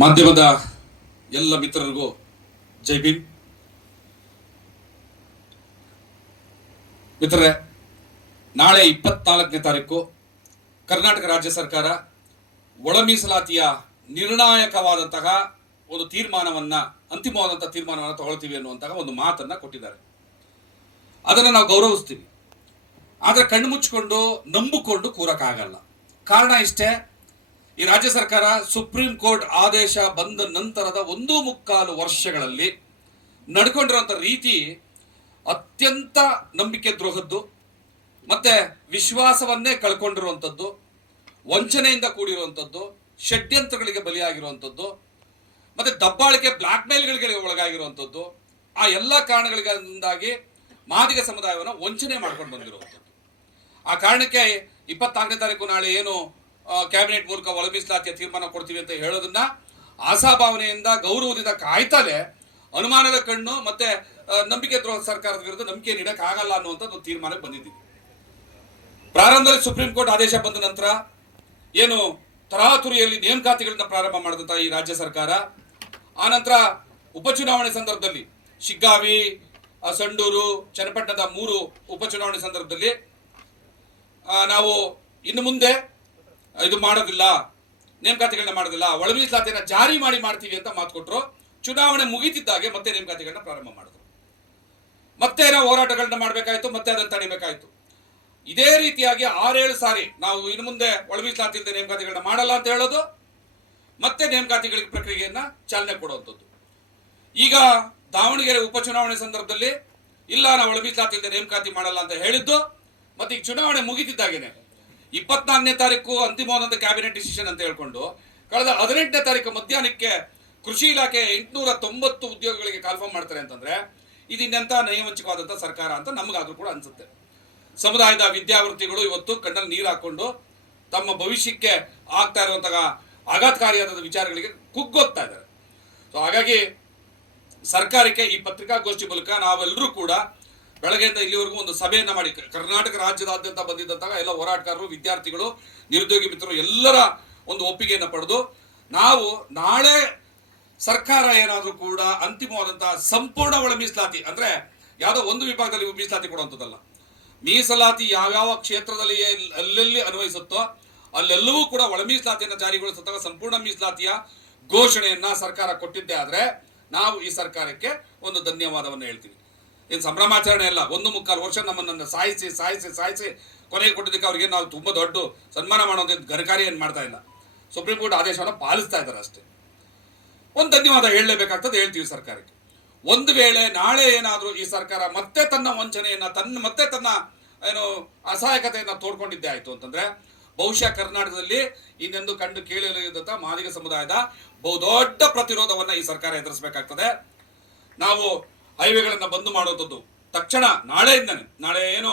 ಮಾಧ್ಯಮದ ಎಲ್ಲ ಮಿತ್ರರಿಗೂ ಜೈ ಭೀಮ್. ಮಿತ್ರರೇ, ನಾಳೆ 24ನೇ ತಾರೀಕು ಕರ್ನಾಟಕ ರಾಜ್ಯ ಸರ್ಕಾರ ಒಳ ಮೀಸಲಾತಿಯ ನಿರ್ಣಾಯಕವಾದಂತಹ ಒಂದು ತೀರ್ಮಾನವನ್ನ, ಅಂತಿಮವಾದಂತಹ ತೀರ್ಮಾನವನ್ನು ತಗೊಳ್ತೀವಿ ಅನ್ನುವಂತಹ ಒಂದು ಮಾತನ್ನ ಕೊಟ್ಟಿದ್ದಾರೆ. ಅದನ್ನು ನಾವು ಗೌರವಿಸ್ತೀವಿ. ಆದರೆ ಕಣ್ಣು ಮುಚ್ಚಿಕೊಂಡು ನಂಬಿಕೊಂಡು ಕೂರಕ್ಕಾಗಲ್ಲ. ಕಾರಣ ಇಷ್ಟೇ, ಈ ರಾಜ್ಯ ಸರ್ಕಾರ ಸುಪ್ರೀಂ ಕೋರ್ಟ್ ಆದೇಶ ಬಂದ ನಂತರದ 1.25 ವರ್ಷಗಳಲ್ಲಿ ನಡ್ಕೊಂಡಿರುವಂಥ ರೀತಿ ಅತ್ಯಂತ ನಂಬಿಕೆ ದ್ರೋಹದ್ದು, ಮತ್ತೆ ವಿಶ್ವಾಸವನ್ನೇ ಕಳ್ಕೊಂಡಿರುವಂಥದ್ದು, ವಂಚನೆಯಿಂದ ಕೂಡಿರುವಂಥದ್ದು, ಷಡ್ಯಂತ್ರಗಳಿಗೆ ಬಲಿಯಾಗಿರುವಂಥದ್ದು, ಮತ್ತೆ ದಬ್ಬಾಳಿಕೆ ಬ್ಲಾಕ್ ಮೇಲ್ಗಳಿಗೆ ಒಳಗಾಗಿರುವಂಥದ್ದು. ಆ ಎಲ್ಲ ಕಾರಣಗಳಿಂದಾಗಿ ಮಾದಿಗ ಸಮುದಾಯವನ್ನು ವಂಚನೆ ಮಾಡ್ಕೊಂಡು ಬಂದಿರುವಂಥದ್ದು. ಆ ಕಾರಣಕ್ಕೆ 24ನೇ ತಾರೀಕು ನಾಳೆ ಏನು ಕ್ಯಾಬಿನೆಟ್ ಮೂಲಕ ಒಳ ಮೀಸಲಾತಿಯ ತೀರ್ಮಾನ ಕೊಡ್ತೀವಿ ಅಂತ ಹೇಳೋದನ್ನ ಆಶಾಭಾವನೆಯಿಂದ, ಗೌರವದಿಂದ ಕಾಯ್ತಾಲೆ ಅನುಮಾನದ ಕಣ್ಣು ಮತ್ತೆ ನಂಬಿಕೆ ದ್ರೋಹ ಸರ್ಕಾರದ ವಿರುದ್ಧ ನಂಬಿಕೆ ನೀಡಕ್ ಆಗಲ್ಲ ಅನ್ನುವಂಥದ್ದು ತೀರ್ಮಾನಕ್ಕೆ ಬಂದಿದ್ದೀವಿ. ಪ್ರಾರಂಭದಲ್ಲಿ ಸುಪ್ರೀಂ ಕೋರ್ಟ್ ಆದೇಶ ಬಂದ ನಂತರ ಏನು ತರಾತುರಿಯಲ್ಲಿ ನೇಮಕಾತಿಗಳನ್ನ ಪ್ರಾರಂಭ ಮಾಡಿದಂತ ಈ ರಾಜ್ಯ ಸರ್ಕಾರ, ಆ ನಂತರ ಉಪಚುನಾವಣೆ ಸಂದರ್ಭದಲ್ಲಿ ಶಿಗ್ಗಾವಿ, ಸಂಡೂರು, ಚನ್ನಪಟ್ಟಣದ 3 ಉಪಚುನಾವಣೆ ಸಂದರ್ಭದಲ್ಲಿ ನಾವು ಇನ್ನು ಮುಂದೆ ಇದು ಮಾಡೋದಿಲ್ಲ, ನೇಮಕಾತಿಗಳನ್ನ ಮಾಡೋದಿಲ್ಲ, ಒಳ ಮೀಸಲಾತಿಯನ್ನ ಜಾರಿ ಮಾಡ್ತೀವಿ ಅಂತ ಮಾತು ಕೊಟ್ಟರು. ಚುನಾವಣೆ ಮುಗಿತಿದ್ದಾಗೆ ಮತ್ತೆ ನೇಮಕಾತಿಗಳನ್ನ ಪ್ರಾರಂಭ ಮಾಡಿದ್ರು. ಮತ್ತೆ ನಾವು ಹೋರಾಟಗಳನ್ನ ಮಾಡಬೇಕಾಯ್ತು, ಮತ್ತೆ ಅದನ್ನು ತಡಿಬೇಕಾಯ್ತು. ಇದೇ ರೀತಿಯಾಗಿ 6-7 ಸಾರಿ ನಾವು ಇನ್ನು ಮುಂದೆ ಒಳ ಮೀಸಲಾತಿ ಇಲ್ಲದೆ ನೇಮಕಾತಿಗಳನ್ನ ಮಾಡಲ್ಲ ಅಂತ ಹೇಳೋದು, ಮತ್ತೆ ನೇಮಕಾತಿಗಳಿಗೆ ಪ್ರಕ್ರಿಯೆಯನ್ನ ಚಾಲನೆ ಕೊಡುವಂಥದ್ದು. ಈಗ ದಾವಣಗೆರೆ ಉಪಚುನಾವಣೆ ಸಂದರ್ಭದಲ್ಲಿ ಇಲ್ಲ, ನಾವು ಒಳ ಮೀಸಲಾತಿ ಇಲ್ಲದೆ ನೇಮಕಾತಿ ಮಾಡಲ್ಲ ಅಂತ ಹೇಳಿದ್ದು, ಮತ್ತೆ ಈಗ ಚುನಾವಣೆ ಮುಗಿತಿದ್ದಾಗೇನೆ 24ನೇ ತಾರೀಕು ಅಂತಿಮವಾದಂಥ ಕ್ಯಾಬಿನೆಟ್ ಡಿಸಿಷನ್ ಅಂತ ಹೇಳ್ಕೊಂಡು ಕಳೆದ 18ನೇ ತಾರೀಕು ಮಧ್ಯಾಹ್ನಕ್ಕೆ ಕೃಷಿ ಇಲಾಖೆ 890 ಉದ್ಯೋಗಗಳಿಗೆ ಕಾಲ್ಫಾರ್ಮ್ ಮಾಡ್ತಾರೆ ಅಂತಂದ್ರೆ ಇದನ್ನೆಂತ ನಯವಂಚಿಕವಾದಂಥ ಸರ್ಕಾರ ಅಂತ ನಮಗಾದ್ರೂ ಕೂಡ ಅನ್ಸುತ್ತೆ. ಸಮುದಾಯದ ವಿದ್ಯಾರ್ಥಿಗಳು ಇವತ್ತು ಕಣ್ಣಲ್ಲಿ ನೀರು ಹಾಕೊಂಡು ತಮ್ಮ ಭವಿಷ್ಯಕ್ಕೆ ಆಗ್ತಾ ಇರುವಂತಹ ಆಘಾತಕಾರಿಯಾದ ವಿಚಾರಗಳಿಗೆ ಕುಗ್ಗೋಗ್ತಾ ಇದ್ದಾರೆ. ಸೊ ಹಾಗಾಗಿ ಸರ್ಕಾರಕ್ಕೆ ಈ ಪತ್ರಿಕಾಗೋಷ್ಠಿ ಮೂಲಕ ನಾವೆಲ್ಲರೂ ಕೂಡ ಬೆಳಗ್ಗೆಯಿಂದ ಇಲ್ಲಿವರೆಗೂ ಒಂದು ಸಭೆಯನ್ನ ಮಾಡಿ ಕರ್ನಾಟಕ ರಾಜ್ಯದಾದ್ಯಂತ ಬಂದಿದ್ದಂತಹ ಎಲ್ಲ ಹೋರಾಟಗಾರರು, ವಿದ್ಯಾರ್ಥಿಗಳು, ನಿರುದ್ಯೋಗಿ ಮಿತ್ರರು ಎಲ್ಲರ ಒಂದು ಒಪ್ಪಿಗೆಯನ್ನು ಪಡೆದು ನಾವು ನಾಳೆ ಸರ್ಕಾರ ಏನಾದರೂ ಕೂಡ ಅಂತಿಮವಾದಂತಹ ಸಂಪೂರ್ಣ ಒಳ ಮೀಸಲಾತಿ, ಅಂದ್ರೆ ಯಾವುದೋ ಒಂದು ವಿಭಾಗದಲ್ಲಿ ಮೀಸಲಾತಿ ಕೊಡುವಂಥದ್ದಲ್ಲ, ಮೀಸಲಾತಿ ಯಾವ್ಯಾವ ಕ್ಷೇತ್ರದಲ್ಲಿ ಅಲ್ಲೆಲ್ಲಿ ಅನ್ವಯಿಸುತ್ತೋ ಅಲ್ಲೆಲ್ಲವೂ ಕೂಡ ಒಳ ಮೀಸಲಾತಿಯನ್ನು ಜಾರಿಗೊಳಿಸುತ್ತಾಗ ಸಂಪೂರ್ಣ ಮೀಸಲಾತಿಯ ಘೋಷಣೆಯನ್ನ ಸರ್ಕಾರ ಕೊಟ್ಟಿದ್ದೇ ಆದ್ರೆ ನಾವು ಈ ಸರ್ಕಾರಕ್ಕೆ ಒಂದು ಧನ್ಯವಾದವನ್ನು ಹೇಳ್ತೀವಿ. ಏನು ಸಂಭ್ರಮಾಚರಣೆ ಅಲ್ಲ, 1.25 ವರ್ಷ ನಮ್ಮನ್ನು ಸಾಯಿಸಿ ಕೊನೆಗೆ ಕೊಟ್ಟಿದ್ದಕ್ಕೆ ಅವ್ರಿಗೆ ನಾವು ತುಂಬ ದೊಡ್ಡ ಸನ್ಮಾನ ಮಾಡೋದು ಘನಕಾರ್ಯ ಏನು ಮಾಡ್ತಾ ಇಲ್ಲ. ಸುಪ್ರೀಂ ಕೋರ್ಟ್ ಆದೇಶವನ್ನು ಪಾಲಿಸ್ತಾ ಇದ್ದಾರೆ ಅಷ್ಟೇ. ಒಂದು ಧನ್ಯವಾದ ಹೇಳಲೇಬೇಕಾಗ್ತದೆ, ಹೇಳ್ತೀವಿ ಸರ್ಕಾರಕ್ಕೆ. ಒಂದು ವೇಳೆ ನಾಳೆ ಏನಾದರೂ ಈ ಸರ್ಕಾರ ಮತ್ತೆ ತನ್ನ ವಂಚನೆಯನ್ನ ಮತ್ತೆ ತನ್ನ ಏನು ಅಸಹಾಯಕತೆಯನ್ನ ತೋಡ್ಕೊಂಡಿದ್ದೇ ಆಯ್ತು ಅಂತಂದ್ರೆ ಬಹುಶಃ ಕರ್ನಾಟಕದಲ್ಲಿ ಇನ್ನೆಂದು ಕಂಡು ಕೇಳಲಿದ್ದಂಥ ಮಾದಿಗ ಸಮುದಾಯದ ಬಹುದೊಡ್ಡ ಪ್ರತಿರೋಧವನ್ನ ಈ ಸರ್ಕಾರ ಎದುರಿಸಬೇಕಾಗ್ತದೆ. ನಾವು ಹೈವೇಗಳನ್ನ ಬಂದ್ ಮಾಡುವಂಥದ್ದು ತಕ್ಷಣ ನಾಳೆಯಿಂದನೇ, ನಾಳೆ ಏನು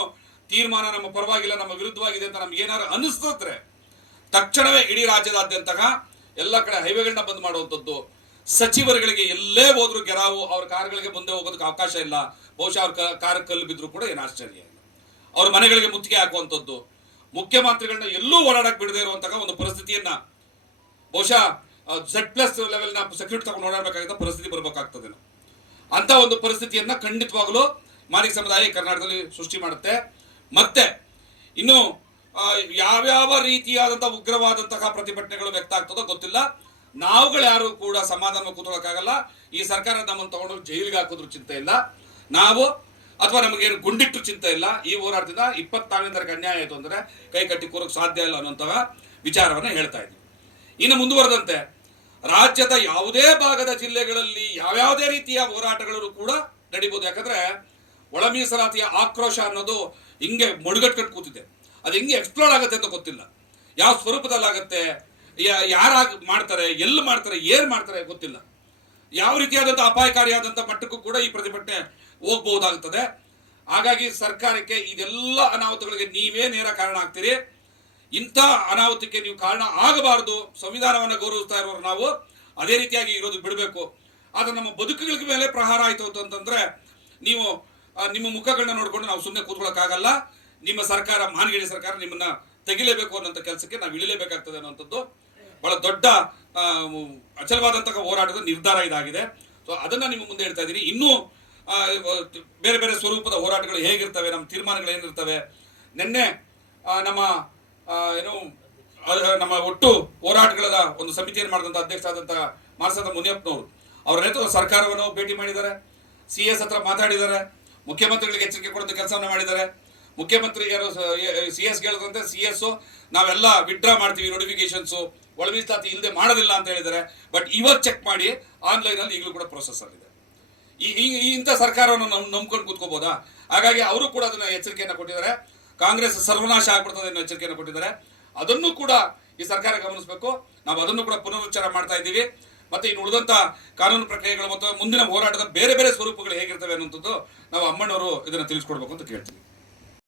ತೀರ್ಮಾನ ನಮ್ಮ ಪರವಾಗಿಲ್ಲ, ನಮ್ಮ ವಿರುದ್ಧವಾಗಿದೆ ಅಂತ ನಮ್ಗೆ ಏನಾದ್ರು ಅನಿಸ್ತದ್ರೆ ತಕ್ಷಣವೇ ಇಡೀ ರಾಜ್ಯದಾದ್ಯಂತ ಎಲ್ಲ ಕಡೆ ಹೈವೇಗಳನ್ನ ಬಂದ್ ಮಾಡುವಂಥದ್ದು. ಸಚಿವರುಗಳಿಗೆ ಎಲ್ಲೇ ಹೋದ್ರು ಗೆರಾವು, ಅವ್ರ ಕಾರ್ಗಳಿಗೆ ಮುಂದೆ ಹೋಗೋದಕ್ಕೆ ಅವಕಾಶ ಇಲ್ಲ. ಬಹುಶಃ ಅವ್ರ ಕಾರ್ ಕಲ್ಲು ಬಿದ್ರು ಕೂಡ ಏನು ಆಶ್ಚರ್ಯ ಇಲ್ಲ. ಅವ್ರ ಮನೆಗಳಿಗೆ ಮುತ್ತಿಗೆ ಹಾಕುವಂಥದ್ದು, ಮುಖ್ಯಮಂತ್ರಿಗಳನ್ನ ಎಲ್ಲೂ ಓಡಾಡಕ್ ಬಿಡದೇ ಇರುವಂತಹ ಒಂದು ಪರಿಸ್ಥಿತಿಯನ್ನ, ಬಹುಶಃ Z+ ಲೆವೆಲ್ನ ಸೆಕ್ಯೂರಿಟಿ ತಗೊಂಡು ಓಡಾಡಬೇಕಾದ ಪರಿಸ್ಥಿತಿ ಬರಬೇಕಾಗ್ತದೆ. ಅಂತ ಒಂದು ಪರಿಸ್ಥಿತಿಯನ್ನ ಖಂಡಿತವಾಗಲೂ ಮಾದಿಗ ಸಮುದಾಯ ಕರ್ನಾಟಕದಲ್ಲಿ ಸೃಷ್ಟಿ ಮಾಡುತ್ತೆ. ಮತ್ತೆ ಇನ್ನು ಯಾವ್ಯಾವ ರೀತಿಯಾದಂತಹ ಉಗ್ರವಾದಂತಹ ಪ್ರತಿಭಟನೆಗಳು ವ್ಯಕ್ತ ಆಗ್ತದೋ ಗೊತ್ತಿಲ್ಲ. ನಾವುಗಳು ಯಾರು ಕೂಡ ಸಮಾಧಾನ ಕೂತ್ಕೊಳ್ಳೋಕ್ಕಾಗಲ್ಲ. ಈ ಸರ್ಕಾರ ನಮ್ಮನ್ನು ತಗೊಂಡು ಜೈಲಿಗೆ ಹಾಕೋದ್ರ ಚಿಂತೆ ಇಲ್ಲ ನಾವು, ಅಥವಾ ನಮಗೇನು ಗುಂಡಿಟ್ಟು ಚಿಂತೆ ಇಲ್ಲ. ಈ ಹೋರಾಟದಿಂದ 24ನೇ ತಾರೀಕು ಅನ್ಯಾಯ ಆಯಿತು ಅಂದ್ರೆ ಕೈ ಕಟ್ಟಿ ಕೂರಕ್ಕೆ ಸಾಧ್ಯ ಇಲ್ಲ ಅನ್ನುವಂತಹ ವಿಚಾರವನ್ನ ಹೇಳ್ತಾ ಇದ್ವಿ. ಇನ್ನು ಮುಂದುವರೆದಂತೆ ರಾಜ್ಯದ ಯಾವುದೇ ಭಾಗದ ಜಿಲ್ಲೆಗಳಲ್ಲಿ ಯಾವ್ಯಾವುದೇ ರೀತಿಯ ಹೋರಾಟಗಳು ಕೂಡ ನಡೀಬಹುದು. ಯಾಕಂದ್ರೆ ಒಳ ಮೀಸಲಾತಿಯ ಆಕ್ರೋಶ ಅನ್ನೋದು ಹಿಂಗೆ ಮೊಡಗಟ್ಕೊಂಡು ಕೂತಿದೆ. ಅದು ಹಿಂಗೆ ಎಕ್ಸ್ಪ್ಲೋರ್ ಆಗುತ್ತೆ ಅಂತ ಗೊತ್ತಿಲ್ಲ. ಯಾವ ಸ್ವರೂಪದಲ್ಲಾಗತ್ತೆ, ಯಾರಾಗ ಮಾಡ್ತಾರೆ, ಎಲ್ಲಿ ಮಾಡ್ತಾರೆ, ಏನ್ ಮಾಡ್ತಾರೆ ಗೊತ್ತಿಲ್ಲ. ಯಾವ ರೀತಿಯಾದಂಥ ಅಪಾಯಕಾರಿಯಾದಂಥ ಮಟ್ಟಕ್ಕೂ ಕೂಡ ಈ ಪ್ರತಿಭಟನೆ ಹೋಗಬಹುದಾಗುತ್ತದೆ. ಹಾಗಾಗಿ ಸರ್ಕಾರಕ್ಕೆ ಇದೆಲ್ಲ ಅನಾಹುತಗಳಿಗೆ ನೀವೇ ನೇರ ಕಾರಣ ಆಗ್ತೀರಿ. ಇಂಥ ಅನಾಹುತಕ್ಕೆ ನೀವು ಕಾರಣ ಆಗಬಾರದು. ಸಂವಿಧಾನವನ್ನು ಗೌರವಿಸ್ತಾ ಇರೋರು ನಾವು ಅದೇ ರೀತಿಯಾಗಿ ಇರೋದು ಬಿಡಬೇಕು. ಆದ್ರೆ ನಮ್ಮ ಬದುಕುಗಳ ಮೇಲೆ ಪ್ರಹಾರ ಆಯ್ತು ಅಂತಂದ್ರೆ ನೀವು ನಿಮ್ಮ ಮುಖಗಳನ್ನ ನೋಡ್ಕೊಂಡು ನಾವು ಸುಮ್ಮನೆ ಕೂತ್ಕೊಳ್ಳೋಕ್ಕಾಗಲ್ಲ. ನಿಮ್ಮ ಸರ್ಕಾರ, ಮಾನಗೇಡಿ ಸರ್ಕಾರ ನಿಮ್ಮನ್ನ ತೆಗಿಲೇಬೇಕು ಅನ್ನೋಂಥ ಕೆಲಸಕ್ಕೆ ನಾವು ಇಳಿಲೇಬೇಕಾಗ್ತದೆ ಅನ್ನೋಂಥದ್ದು ಬಹಳ ದೊಡ್ಡ ಅಚಲವಾದಂತಹ ಹೋರಾಟದ ನಿರ್ಧಾರ ಇದಾಗಿದೆ. ಸೊ ಅದನ್ನ ನಿಮ್ಮ ಮುಂದೆ ಹೇಳ್ತಾ ಇದ್ದೀನಿ. ಇನ್ನೂ ಬೇರೆ ಬೇರೆ ಸ್ವರೂಪದ ಹೋರಾಟಗಳು ಹೇಗಿರ್ತವೆ, ನಮ್ಮ ತೀರ್ಮಾನಗಳು ಏನಿರ್ತವೆ. ನಿನ್ನೆ ನಮ್ಮ ಏನು ನಮ್ಮ ಒಟ್ಟು ಹೋರಾಟಗಳ ಒಂದು ಸಮಿತಿಯನ್ನು ಮಾಡಿದಂಥ ಅಧ್ಯಕ್ಷರಾದಂತಹ ಮಾನಸದ ಮುನಿಯಪ್ಪನವರು ಅವರ ನೇತೃತ್ವದ ಸರ್ಕಾರವನ್ನು ಭೇಟಿ ಮಾಡಿದ್ದಾರೆ. CS ಹತ್ರ ಮಾತಾಡಿದ್ದಾರೆ. ಮುಖ್ಯಮಂತ್ರಿಗಳಿಗೆ ಎಚ್ಚರಿಕೆ ಕೊಡುವಂಥ ಕೆಲಸವನ್ನು ಮಾಡಿದ್ದಾರೆ. ಮುಖ್ಯಮಂತ್ರಿ ಯಾರು CS ಹೇಳಿದಂತೆ CS ನಾವೆಲ್ಲ ವಿಡ್ರಾ ಮಾಡ್ತೀವಿ, ನೋಟಿಫಿಕೇಶನ್ಸು ಒಳ ಮೀಸಲಾತಿ ಇಲ್ಲದೆ ಮಾಡೋದಿಲ್ಲ ಅಂತ ಹೇಳಿದ್ದಾರೆ. ಬಟ್ ಇವತ್ತು ಚೆಕ್ ಮಾಡಿ ಆನ್ಲೈನಲ್ಲಿ ಈಗಲೂ ಕೂಡ ಪ್ರೊಸೆಸ್ ಆಗಿದೆ. ಇಂಥ ಸರ್ಕಾರವನ್ನು ನಂಬ್ಕೊಂಡು ಕೂತ್ಕೋಬೋದಾ? ಹಾಗಾಗಿ ಅವರು ಕೂಡ ಅದನ್ನ ಎಚ್ಚರಿಕೆಯನ್ನು ಕೊಟ್ಟಿದ್ದಾರೆ. ಕಾಂಗ್ರೆಸ್ ಸರ್ವನಾಶ ಆಗ್ಬಿಡ್ತದೆ ಅನ್ನೋ ಎಚ್ಚರಿಕೆಯನ್ನು ಕೊಟ್ಟಿದ್ದಾರೆ. ಅದನ್ನು ಕೂಡ ಈ ಸರ್ಕಾರ ಗಮನಿಸಬೇಕು. ನಾವು ಅದನ್ನು ಕೂಡ ಪುನರುಚ್ಚಾರ ಮಾಡ್ತಾ ಇದ್ದೀವಿ. ಮತ್ತೆ ಇನ್ನು ಉಳಿದಂತ ಕಾನೂನು ಪ್ರಕ್ರಿಯೆಗಳು ಮತ್ತು ಮುಂದಿನ ಹೋರಾಟದ ಬೇರೆ ಬೇರೆ ಸ್ವರೂಪಗಳು ಹೇಗಿರ್ತವೆ ಅನ್ನುವಂಥದ್ದು ನಾವು ಅಮ್ಮಣ್ಣವರು ಇದನ್ನು ತಿಳಿಸ್ಕೊಡ್ಬೇಕು ಅಂತ ಕೇಳ್ತೀವಿ.